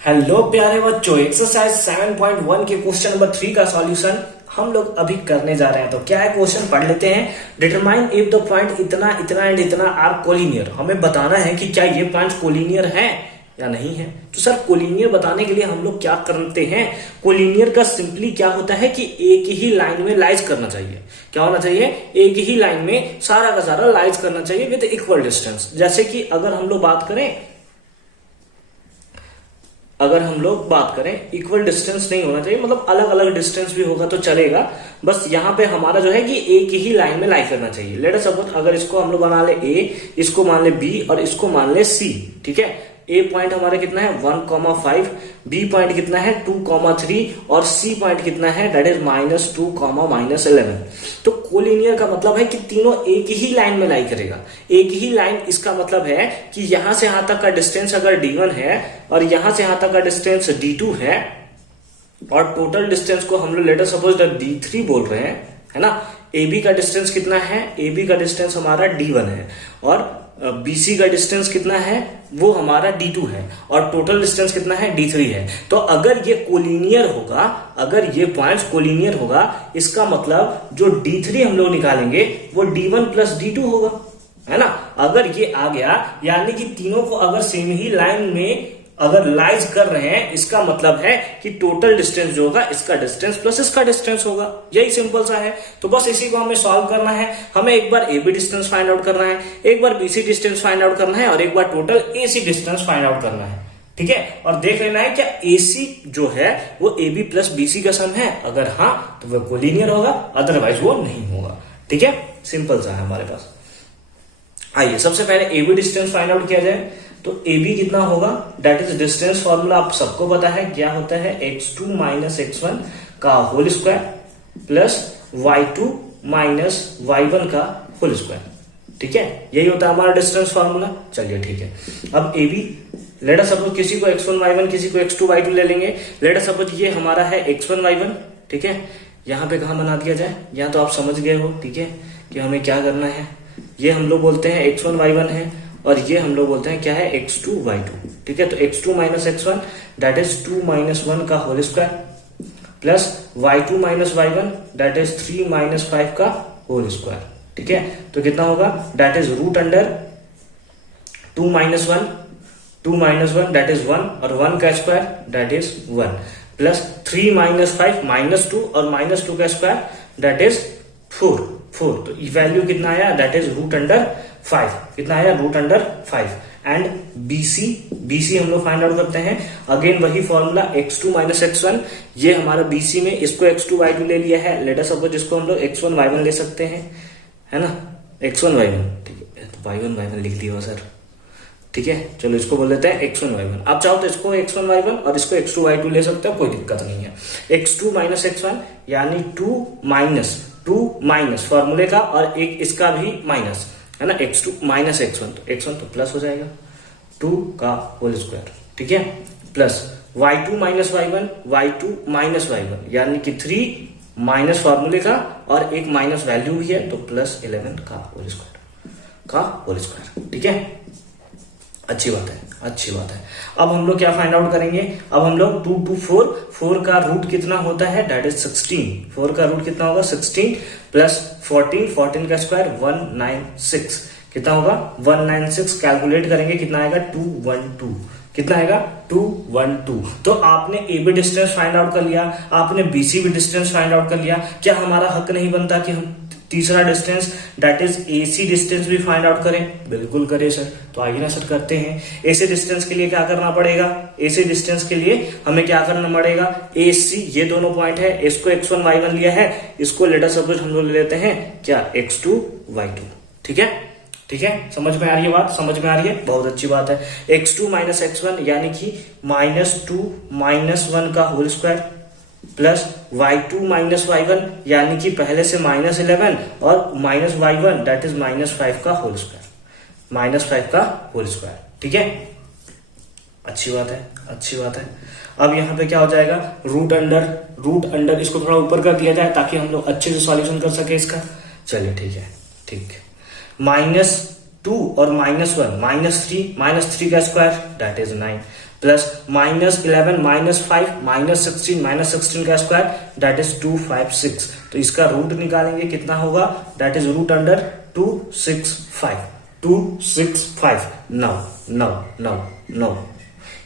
Hello प्यारे बच्चों, exercise 7.1 के क्वेश्चन नंबर 3 का सॉल्यूशन हम लोग अभी करने जा रहे हैं। तो क्या है क्वेश्चन, पढ़ लेते हैं। डिटरमाइन इफ द पॉइंट इतना इतना एंड इतना आर कोलिनियर। हमें बताना है कि क्या ये पॉइंट्स कोलिनियर है या नहीं है। तो सर कोलिनियर बताने के लिए हम लोग क्या करते हैं, कोलिनियर का सिंपली क्या होता है कि एक ही लाइन में लाइज करना चाहिए। क्या होना चाहिए, एक ही लाइन में सारा का सारा लाइज करना चाहिए विद इक्वल डिस्टेंस। जैसे कि अगर हम लोग बात करें इक्वल डिस्टेंस नहीं होना चाहिए, मतलब अलग अलग डिस्टेंस भी होगा तो चलेगा। बस यहाँ पे हमारा जो है कि एक ही लाइन में लाई करना चाहिए। लेट अस सपोज अगर इसको हम लोग बना ले ए, इसको मान ले बी और इसको मान ले सी। ठीक है, ए पॉइंट हमारा कितना है 1,5, बी पॉइंट कितना है 2,3 और सी पॉइंट कितना है दैट इज -2, -11। तो कोलिनियर का मतलब है कि तीनों एक ही लाइन में लाई करेगा। एक ही लाइन, इसका मतलब है कि यहां से यहां तक का डिस्टेंस अगर d1 है और यहां से यहां तक का डिस्टेंस d2 है और टोटल डिस्टेंस को हम लोग लेट अस सपोज d3 बोल रहे हैं, है ना। AB का डिस्टेंस कितना है, AB का डिस्टेंस हमारा d1 है और BC का डिस्टेंस कितना है वो हमारा d2 है और टोटल डिस्टेंस कितना है d3 है। तो अगर ये कोलिनियर होगा, अगर ये पॉइंट्स कोलिनियर होगा, इसका मतलब जो d3 हम लोग निकालेंगे वो d1 प्लस d2 होगा, है ना। अगर ये आ गया यानी कि तीनों को अगर सेम ही लाइन में अगर लाइज कर रहे हैं, इसका मतलब है कि टोटल डिस्टेंस जो होगा इसका डिस्टेंस प्लस इसका डिस्टेंस होगा। यही सिंपल सा है। तो बस इसी को हमें सॉल्व करना है। हमें एक बार AB डिस्टेंस फाइंड आउट करना है, एक बार BC डिस्टेंस फाइंड आउट करना है और एक बार total AC distance find out करना है। ठीक है, और देख लेना है क्या AC जो है वो AB प्लस BC का सम है। अगर हाँ तो वो कोलिनियर होगा, अदरवाइज वो नहीं होगा। ठीक है, सिंपल सा है हमारे पास। आइए सबसे पहले AB डिस्टेंस फाइंड आउट किया जाए। तो AB कितना होगा, दैट इज डिस्टेंस फॉर्मूला आप सबको पता है क्या होता है, x2 माइनस x1 का whole square plus y2 minus y1 का होल स्क्वायर। ठीक है, यही होता है हमारा डिस्टेंस फॉर्मूला। चलिए ठीक है, अब AB लेट अस सपोज किसी को x1 y1 किसी को x2 y2 ले लेंगे। लेट अस सपोज ये हमारा है x1 y1। ठीक है, यहां पे कहां बना दिया जाए, यहां तो आप समझ गए हो। ठीक है, कि हमें क्या करना है, ये हम लोग बोलते हैं x1 y1 है और ये हम लोग बोलते हैं क्या है x2 y2। ठीक है, तो x2 minus x1 that is 2 minus 1 का whole square plus y2 minus y1 that is 3 minus 5 का होल स्क्वायर। ठीक है, तो कितना होगा that is root under 2 minus 1 that is 1 और 1 का square that is 1 plus 3 minus 5 -2 और -2 का स्क्वायर दैट इज 4। तो वैल्यू कितना आया दैट इज रूट अंडर 5। कितना आया रूट अंडर 5। एंड BC हम लोग फाइंड आउट करते हैं। अगेन वही फॉर्मूला x2 माइनस x1, ये हमारा BC में इसको x2 y2 ले लिया है। लेट अस सपोज इसको हम लोग x1 y1 ले सकते हैं, है ना, x1 y1। ठीक है, तो y1 y1 लिख दिया सर। ठीक है, चलो इसको बोल देते हैं x1 y1। आप चाहो तो इसको x1 y1 और इसको x2 y2 ले सकते हो, कोई दिक्कत नहीं है। x2 माइनस x1 यानी 2 माइनस फॉर्मूले का और एक इसका भी माइनस, है ना, x2 माइनस x1, तो x1 तो प्लस हो जाएगा 2 का होल स्क्वायर। ठीक है, प्लस y2 माइनस y1 यानी कि 3 माइनस फॉर्मूले का और एक माइनस वैल्यू भी है तो प्लस 11 का होल स्क्वायर। ठीक है, अच्छी बात है। अब हम लोग क्या फाइंड आउट करेंगे, अब हम लोग 2 to 4 का रूट कितना होता है दैट इज 16। 4 का रूट कितना होगा 16 प्लस 14 का स्क्वायर 196। कितना होगा 196। कैलकुलेट करेंगे कितना आएगा 212। कितना आएगा 212। तो आपने AB डिस्टेंस फाइंड आउट कर लिया, आपने BC भी डिस्टेंस फाइंड आउट कर लिया। क्या हमारा हक नहीं बनता कि हम तीसरा distance that is AC distance भी फाइंड आउट करें? बिल्कुल करें सर। तो आइए ना सर करते हैं। AC डिस्टेंस के लिए क्या करना पड़ेगा, AC डिस्टेंस के लिए हमें क्या करना पड़ेगा, AC ये दोनों पॉइंट है, इसको x1 y1 लिया है, इसको लेट अस सपोज हम लोग ले लेते हैं क्या x2 y2। ठीक है, समझ में आ रही है बात, समझ में आ रही है, बहुत अच्छी बात है। x2 माइनस x1 यानी कि -2 माइनस 1 का whole square plus y2 minus y1 यानी कि पहले से -11 और माइनस y1 दैट इज -5 का होल स्क्वायर। ठीक है, अच्छी बात है। अब यहाँ पे क्या हो जाएगा रूट अंडर इसको थोड़ा ऊपर कर दिया जाए ताकि हम लोग अच्छे से सॉल्यूशन कर सके इसका। चलिए ठीक है, -2 और -1 -3 का स्क्वायर दैट इज 9 प्लस -11 -5 -16 का स्क्वायर दैट इज 256। तो इसका रूट निकालेंगे कितना होगा, that is root under 265। Now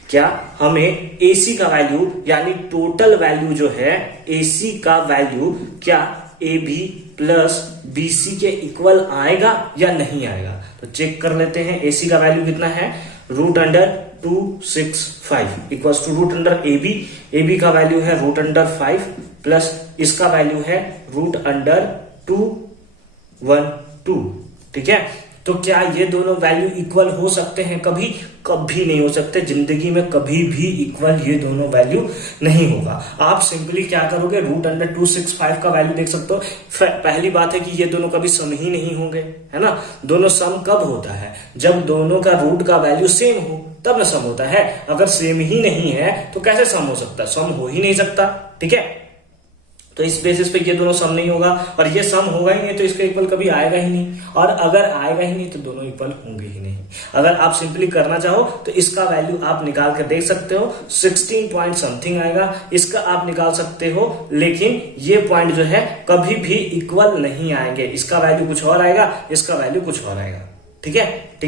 क्या हमें AC का वैल्यू यानी टोटल वैल्यू जो है AC का वैल्यू क्या AB प्लस BC के इक्वल आएगा या नहीं आएगा? तो चेक कर लेते हैं। AC का वैल्यू कितना है, root under 265 equals to root under AB का वैल्यू है रूट अंडर 5 प्लस इसका वैल्यू है रूट अंडर 212। ठीक है, तो क्या ये दोनों वैल्यू इक्वल हो सकते हैं? कभी नहीं हो सकते, जिंदगी में कभी भी इक्वल ये दोनों वैल्यू नहीं होगा। आप सिंपली क्या करोगे, रूट अंडर 265 का वैल्यू देख सकते हो। पहली बात है कि ये दोनों कभी सम ही नहीं होंगे, है ना। दोनों सम कब होता है, जब दोनों का रूट का वैल्यू सेम हो, तब न सम होता है। अगर सेम ही नहीं है तो कैसे सम हो सकता है, सम हो ही नहीं सकता। ठीक है, तो इस बेसिस पे ये दोनों सम नहीं होगा, और ये सम होगा ही नहीं तो इसका इक्वल कभी आएगा ही नहीं, और अगर आएगा ही नहीं तो दोनों इक्वल होंगे ही नहीं। अगर आप सिंपली करना चाहो तो इसका वैल्यू आप निकाल कर देख सकते हो, 16 पॉइंट समथिंग आएगा, इसका आप निकाल सकते हो, लेकिन ये पॉइंट जो है कभी भी इक्वल नहीं आएंगे। इसका वैल्यू कुछ और आएगा, इसका वैल्यू कुछ और आएगा। ठीक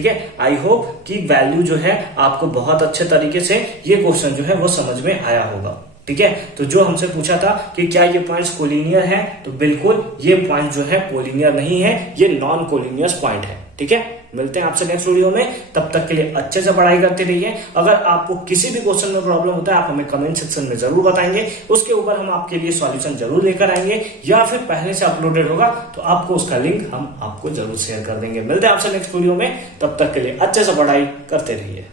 है, आई होप कि वैल्यू जो है आपको बहुत अच्छे तरीके से ये क्वेश्चन जो है वो समझ में आया होगा। ठीक है, तो जो हमसे पूछा था कि क्या ये पॉइंट्स कोलिनियर हैं, तो बिल्कुल ये पॉइंट जो है कोलिनियर नहीं है, ये नॉन कोलिनियस पॉइंट है। ठीक है, मिलते हैं आपसे नेक्स्ट वीडियो में, तब तक के लिए अच्छे से पढ़ाई करते रहिए। अगर आपको किसी भी क्वेश्चन में प्रॉब्लम होता है आप हमें कमेंट सेक्शन में जरूर बताएंगे, उसके ऊपर हम आपके लिए सॉल्यूशन जरूर लेकर आएंगे, या फिर पहले से अपलोडेड होगा तो आपको उसका लिंक हम आपको जरूर शेयर कर देंगे। मिलते हैं आपसे नेक्स्ट वीडियो में, तब तक के लिए अच्छे से पढ़ाई करते रहिए।